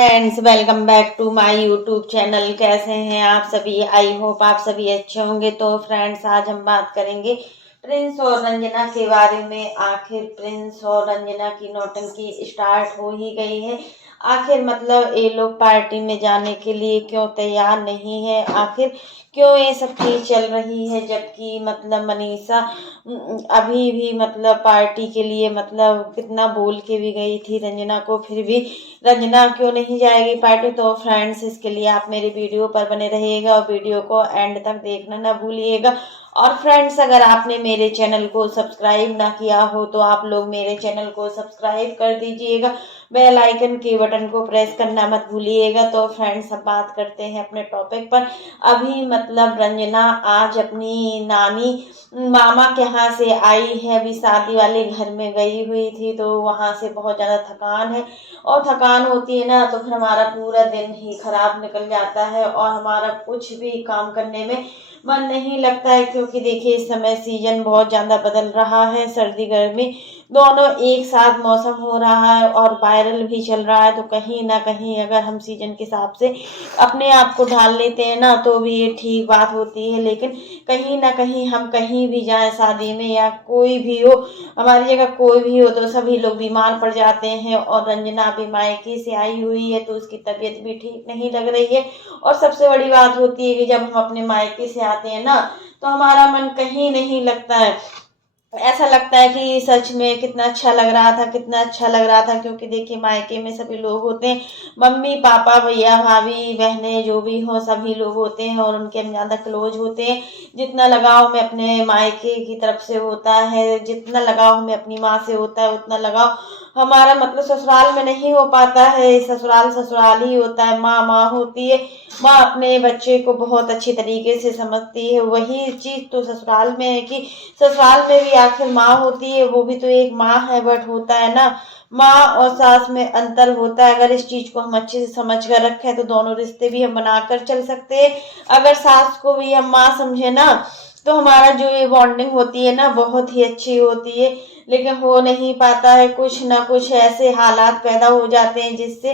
Friends, welcome back to my YouTube channel. कैसे हैं आप सभी? आई होप आप सभी अच्छे होंगे। तो फ्रेंड्स, आज हम बात करेंगे प्रिंस और रंजना के बारे में। आखिर प्रिंस और रंजना की नौटंकी स्टार्ट हो ही गई है। आखिर मतलब ये लोग पार्टी में जाने के लिए क्यों तैयार नहीं है? आखिर क्यों ये सब चीज चल रही है, जबकि मतलब मनीषा अभी भी मतलब पार्टी के लिए मतलब कितना बोल के भी गई थी रंजना को, फिर भी रंजना क्यों नहीं जाएगी पार्टी? तो फ्रेंड्स, इसके लिए आप मेरे वीडियो पर बने रहिएगा और वीडियो को एंड तक देखना ना भूलिएगा। और फ्रेंड्स, अगर आपने मेरे चैनल को सब्सक्राइब ना किया हो तो आप लोग मेरे चैनल को सब्सक्राइब कर दीजिएगा, बेल आइकन के बटन को प्रेस करना मत भूलिएगा। तो फ्रेंड्स, अब बात करते हैं अपने टॉपिक पर। अभी मतलब रंजना आज अपनी नानी मामा के यहाँ से आई है। अभी शादी वाले घर में गई हुई थी तो वहां से बहुत ज्यादा थकान है, और थकान होती है ना तो फिर हमारा पूरा दिन ही खराब निकल जाता है और हमारा कुछ भी काम करने में मन नहीं लगता है। क्योंकि देखिए, इस समय सीजन बहुत ज़्यादा बदल रहा है, सर्दी गर्मी दोनों एक साथ मौसम हो रहा है और वायरल भी चल रहा है। तो कहीं ना कहीं अगर हम सीजन के हिसाब से अपने आप को ढाल लेते हैं ना तो भी ये ठीक बात होती है। लेकिन कहीं ना कहीं हम कहीं भी जाएं शादी में या कोई भी हो, हमारी जगह कोई भी हो, तो सभी लोग बीमार पड़ जाते हैं। और रंजना अभी मायके से आई हुई है तो उसकी तबीयत भी ठीक नहीं लग रही है। और सबसे बड़ी बात होती है कि जब हम अपने मायके से आते हैं ना तो हमारा मन कहीं नहीं लगता है। ऐसा लगता है कि सच में कितना अच्छा लग रहा था, कितना अच्छा लग रहा था। क्योंकि देखिए, मायके में सभी लोग होते हैं, मम्मी पापा भैया भाभी बहनें जो भी हो सभी लोग होते हैं और उनके हम ज़्यादा क्लोज होते हैं। जितना लगाव हमें अपने मायके की तरफ से होता है, जितना लगाव हमें अपनी माँ से होता है, उतना लगाव हमारा मतलब ससुराल में नहीं हो पाता है। ससुराल ससुराल ही होता है, माँ माँ होती है। माँ अपने बच्चे को बहुत अच्छी तरीके से समझती है। वही चीज़ तो ससुराल में है कि ससुराल में भी आखिर माँ होती है, वो भी तो एक माँ है। बट होता है ना, माँ और सास में अंतर होता है। अगर इस चीज को हम अच्छे से समझ कर रखें तो दोनों रिश्ते भी हम बनाकर चल सकते हैं। अगर सास को भी हम माँ समझे ना तो हमारा जो ये बॉन्डिंग होती है ना बहुत ही अच्छी होती है। लेकिन हो नहीं पाता है, कुछ ना कुछ ऐसे हालात पैदा हो जाते हैं जिससे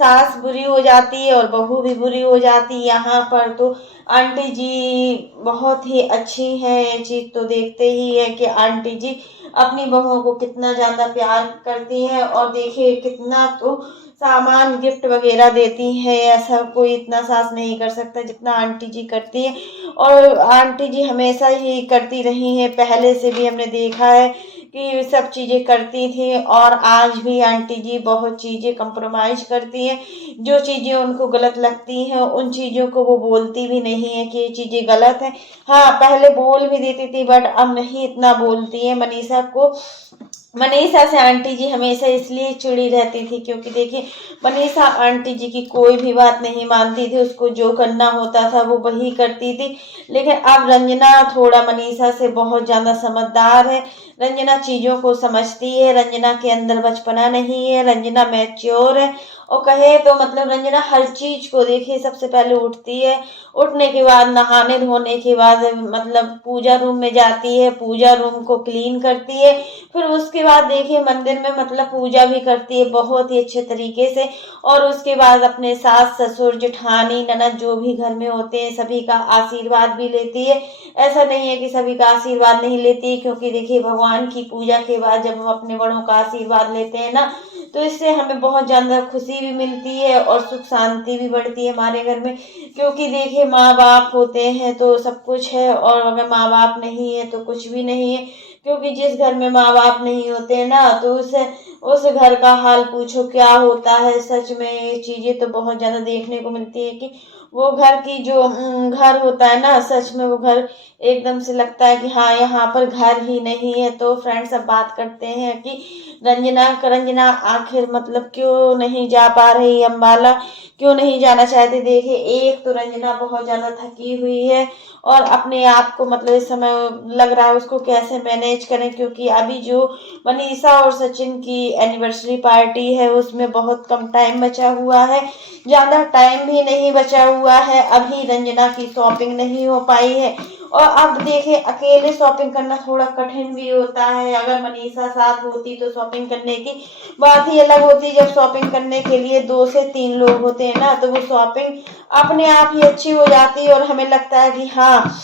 सास बुरी हो जाती है और बहू भी बुरी हो जाती है। यहाँ पर तो आंटी जी बहुत ही अच्छी है। ये चीज तो देखते ही है कि आंटी जी अपनी बहुओं को कितना ज्यादा प्यार करती है। और देखिए कितना तो सामान गिफ्ट वगैरह देती है, ऐसा कोई इतना सास नहीं कर सकता जितना आंटी जी करती है। और आंटी जी हमेशा ही करती रही है, पहले से भी हमने देखा है कि सब चीजें करती थी। और आज भी आंटी जी बहुत चीजें कंप्रोमाइज करती हैं। जो चीजें उनको गलत लगती हैं उन चीजों को वो बोलती भी नहीं है कि ये चीजें गलत है। हाँ, पहले बोल भी देती थी बट अब नहीं इतना बोलती है। मनीषा से आंटी जी हमेशा इसलिए चिड़ी रहती थी क्योंकि देखिए, मनीषा आंटी जी की कोई भी बात नहीं मानती थी, उसको जो करना होता था वो वही करती थी। लेकिन अब रंजना थोड़ा मनीषा से बहुत ज्यादा समझदार है। रंजना चीजों को समझती है, रंजना के अंदर बचपना नहीं है, रंजना मैच्योर है। और कहे तो मतलब रंजना हर चीज को देखिए, सबसे पहले उठती है, उठने के बाद नहाने धोने के बाद मतलब पूजा रूम में जाती है, पूजा रूम को क्लीन करती है। फिर उसके बाद देखिए मंदिर में मतलब पूजा भी करती है बहुत ही अच्छे तरीके से। और उसके बाद अपने सास ससुर जेठानी ननद जो भी घर में होते हैं सभी का आशीर्वाद भी लेती है। ऐसा नहीं है कि सभी का आशीर्वाद नहीं लेती, क्योंकि देखिए भगवान की पूजा के बाद जब हम अपने बड़ों का आशीर्वाद लेते हैं ना तो इससे हमें बहुत ज्यादा खुशी भी मिलती है और सुख शांति भी बढ़ती है हमारे घर में। क्योंकि देखिए, माँ बाप होते हैं तो सब कुछ है, और अगर माँ बाप नहीं है तो कुछ भी नहीं है। क्योंकि जिस घर में माँ बाप नहीं होते हैं ना तो उस घर का हाल पूछो क्या होता है। सच में ये चीजें तो बहुत ज्यादा देखने को मिलती है कि वो घर की जो घर होता है ना, सच में वो घर एकदम से लगता है कि हाँ, यहाँ पर घर ही नहीं है। तो फ्रेंड्स, अब बात करते हैं कि रंजना आखिर मतलब क्यों नहीं जा पा रही अम्बाला, क्यों नहीं जाना चाहती? देखिए, एक तो रंजना बहुत ज्यादा थकी हुई है और अपने आप को मतलब इस समय लग रहा है उसको कैसे मैनेज करें। क्योंकि अभी जो मनीषा और सचिन की एनिवर्सरी पार्टी है उसमें बहुत कम टाइम बचा हुआ है, ज्यादा टाइम भी नहीं बचा हुआ है। अभी रंजना की शॉपिंग नहीं हो पाई है और अब देखिए अकेले शॉपिंग करना थोड़ा कठिन भी होता है। अगर मनीषा साथ होती तो शॉपिंग करने की बात ही अलग होती। जब शॉपिंग करने के लिए 2 से 3 लोग होते हैं ना, तो वो शॉपिंग अपने आप ही अच्छी हो जाती है और हमें लगता है कि हाँ,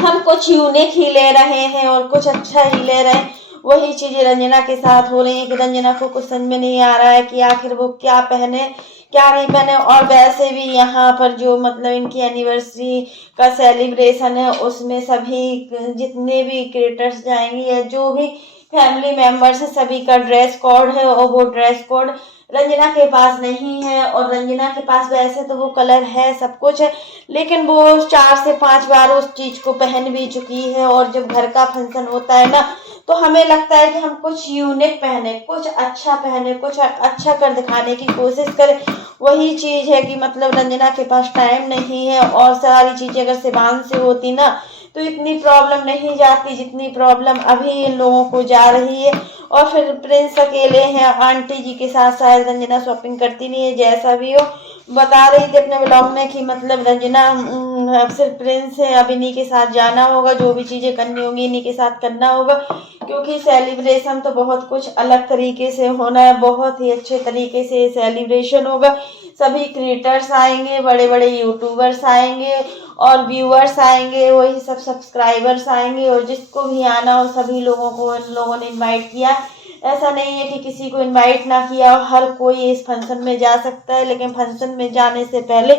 हम कुछ यूनिक ही ले रहे हैं और कुछ अच्छा ही ले रहे हैं। वही चीजें रंजना के साथ हो रही है कि रंजना को कुछ समझ में नहीं आ रहा है कि आखिर वो क्या पहने क्या नहीं पहने। और वैसे भी यहाँ पर जो मतलब इनकी एनिवर्सरी का सेलिब्रेशन है, उसमें सभी जितने भी क्रिएटर्स जाएंगे या जो भी फैमिली मेंबर्स है, सभी का ड्रेस कोड है और वो ड्रेस कोड रंजना के पास नहीं है। और रंजना के पास वैसे तो वो कलर है, सब कुछ है, लेकिन वो 4 से 5 बार उस चीज को पहन भी चुकी है। और जब घर का फंक्शन होता है ना, तो हमें लगता है कि हम कुछ यूनिक पहने, कुछ अच्छा पहने, कुछ अच्छा कर दिखाने की कोशिश करें। वही चीज है कि मतलब रंजना के पास टाइम नहीं है। और सारी चीजें अगर शिवान से होती ना, तो इतनी प्रॉब्लम नहीं जाती जितनी प्रॉब्लम अभी इन लोगों को जा रही है। और फिर प्रिंस अकेले हैं, आंटी जी के साथ शायद रंजना शॉपिंग करती नहीं है। जैसा भी हो, बता रही थी अपने ब्लॉग में कि मतलब रंजना अब सिर्फ प्रिंस है, अब इन्हीं के साथ जाना होगा, जो भी चीजें करनी होगी इन्हीं के साथ करना होगा। क्योंकि सेलिब्रेशन तो बहुत कुछ अलग तरीके से होना है, बहुत ही अच्छे तरीके से सेलिब्रेशन होगा। सभी क्रिएटर्स आएंगे, बड़े बड़े यूट्यूबर्स आएंगे और व्यूअर्स आएंगे, वही सब सब्सक्राइबर्स आएंगे। और जिसको भी आना हो सभी लोगों को इन लोगों ने इनवाइट किया। ऐसा नहीं है कि किसी को इनवाइट ना किया हो, हर कोई इस फंक्शन में जा सकता है। लेकिन फंक्शन में जाने से पहले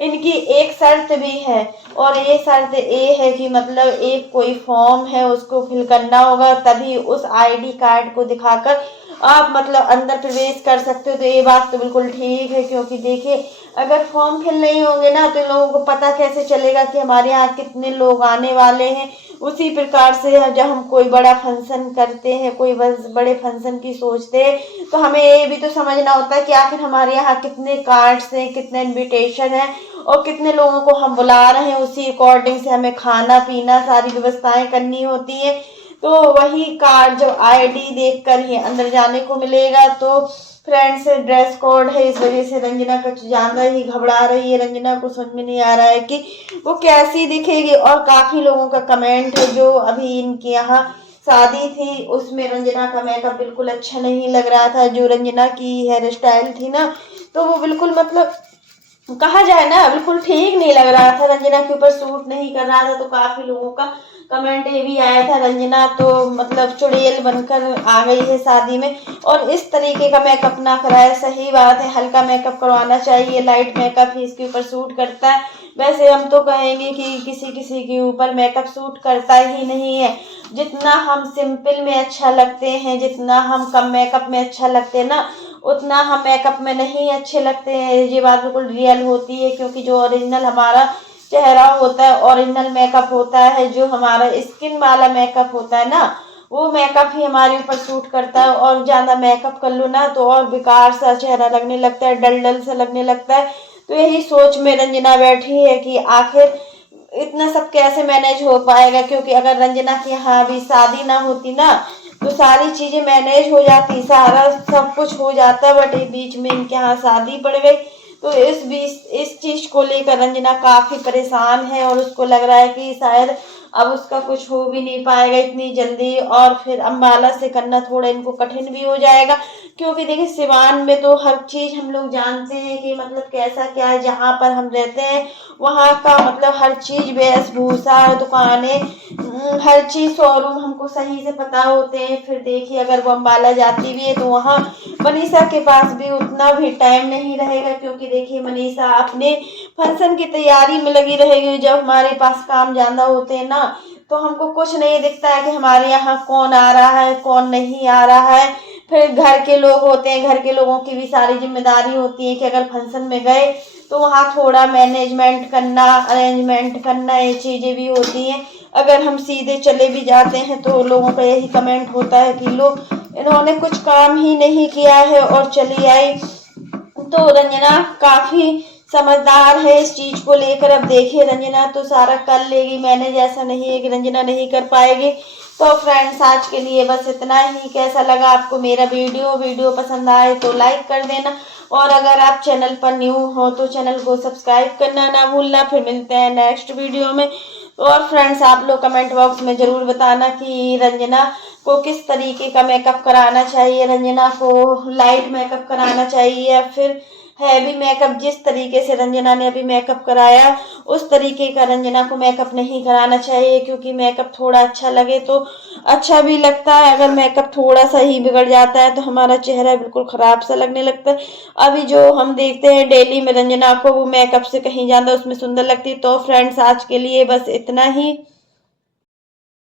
इनकी एक शर्त भी है, और ये शर्त ये है कि मतलब एक कोई फॉर्म है उसको फिल करना होगा, तभी उस आईडी कार्ड को दिखाकर आप मतलब अंदर प्रवेश कर सकते हो। तो ये बात तो बिल्कुल ठीक है, क्योंकि देखिए अगर फॉर्म फिल नहीं होंगे ना, तो इन लोगों को पता कैसे चलेगा कि हमारे यहाँ कितने लोग आने वाले हैं। उसी प्रकार से जब हम कोई बड़ा फंक्शन करते हैं, कोई बड़े फंक्शन की सोचते हैं, तो हमें ये भी तो समझना होता है कि आखिर हमारे यहाँ कितने कार्ड्स हैं, कितने इनविटेशन हैं और कितने लोगों को हम बुला रहे हैं। उसी अकॉर्डिंग से हमें खाना पीना सारी व्यवस्थाएं करनी होती है। तो वही कार्ड जब आईडी देखकर ही अंदर जाने को मिलेगा। तो फ्रेंड्स ड्रेस कोड है, इस वजह से रंजना कुछ ज्यादा ही घबरा रही है। रंजना को समझ में नहीं आ रहा है कि वो कैसी दिखेगी। और काफी लोगों का कमेंट है, जो अभी इनके यहाँ शादी थी उसमें रंजना का मेकअप बिल्कुल अच्छा नहीं लग रहा था। जो रंजना की हेयर स्टाइल थी ना, तो वो बिल्कुल मतलब कहा जाए ना बिल्कुल ठीक नहीं लग रहा था, रंजना के ऊपर सूट नहीं कर रहा था। तो काफी लोगों का कमेंट ये भी आया था, रंजना तो मतलब चुड़ैल बनकर आ गई है शादी में और इस तरीके का मेकअप ना कराए। सही बात है, हल्का मेकअप करवाना चाहिए, लाइट मेकअप ही इसके ऊपर सूट करता है। वैसे हम तो कहेंगे कि किसी किसी के ऊपर मेकअप सूट करता ही नहीं है। जितना हम सिंपल में अच्छा लगते हैं, जितना हम कम मेकअप में अच्छा लगते हैं ना, उतना हम मेकअप में नहीं अच्छे लगते हैं। ये बात बिल्कुल रियल होती है, क्योंकि जो ओरिजिनल हमारा चेहरा होता है, ओरिजिनल मेकअप होता है, जो हमारा स्किन वाला मेकअप होता है ना, वो मेकअप ही हमारे ऊपर सूट करता है। और ज्यादा मेकअप कर लो ना, तो और बेकार सा चेहरा लगने लगता है, डल डल सा लगने लगता है। तो यही सोच में रंजना बैठी है कि आखिर इतना सब कैसे मैनेज हो पाएगा। क्योंकि अगर रंजना की यहाँ भी शादी ना होती ना, तो सारी चीजें मैनेज हो जाती, सारा सब कुछ हो जाता। बट बीच में इनके यहाँ शादी पड़ गई, तो इस बीच इस चीज को लेकर रंजना काफी परेशान है। और उसको लग रहा है कि शायद अब उसका कुछ हो भी नहीं पाएगा इतनी जल्दी, और फिर अम्बाला से करना थोड़ा इनको कठिन भी हो जाएगा। क्योंकि देखिए सिवान में तो हर चीज हम लोग जानते हैं कि मतलब कैसा क्या है। जहाँ पर हम रहते हैं वहाँ का मतलब हर चीज, वेशभूषा, दुकानें, हर चीज, शोरूम हमको सही से पता होते हैं। फिर देखिए अगर वो अम्बाला जाती भी है, तो वहाँ मनीषा के पास भी उतना भी टाइम नहीं रहेगा। क्योंकि देखिए मनीषा अपने फंक्शन की तैयारी में लगी रहेगी। जब हमारे पास काम ज्यादा होते हैं ना, तो हमको कुछ नहीं दिखता है कि हमारे यहाँ कौन आ रहा है कौन नहीं आ रहा है। फिर घर के लोग होते हैं, घर के लोगों की भी सारी जिम्मेदारी होती है कि अगर फंक्शन में गए तो वहाँ थोड़ा मैनेजमेंट करना, अरेंजमेंट करना, ये चीजें भी होती हैं। अगर हम सीधे चले भी जाते हैं तो लोगों का यही कमेंट होता है कि लोग इन्होंने कुछ काम ही नहीं किया है और चली आई। तो रंजना काफी समझदार है इस चीज को लेकर। अब देखिए रंजना तो सारा कर लेगी मैनेज, ऐसा नहीं है कि रंजना नहीं कर पाएगी। तो फ्रेंड्स आज के लिए बस इतना ही। कैसा लगा आपको मेरा वीडियो पसंद आए तो लाइक कर देना, और अगर आप चैनल पर न्यू हो तो चैनल को सब्सक्राइब करना ना भूलना। फिर मिलते हैं नेक्स्ट वीडियो में। और फ्रेंड्स आप लोग कमेंट बॉक्स में ज़रूर बताना कि रंजना को किस तरीके का मेकअप कराना चाहिए, रंजना को लाइट मेकअप कराना चाहिए या फिर हैवी मेकअप। जिस तरीके से रंजना ने अभी मेकअप कराया उस तरीके का रंजना को मेकअप नहीं कराना चाहिए, क्योंकि मेकअप थोड़ा अच्छा लगे तो अच्छा भी लगता है। अगर मेकअप थोड़ा सा ही बिगड़ जाता है तो हमारा चेहरा बिल्कुल ख़राब सा लगने लगता है। अभी जो हम देखते हैं डेली में रंजना को, वो मेकअप से कहीं ज़्यादा उसमें सुंदर लगती है। तो फ्रेंड्स आज के लिए बस इतना ही।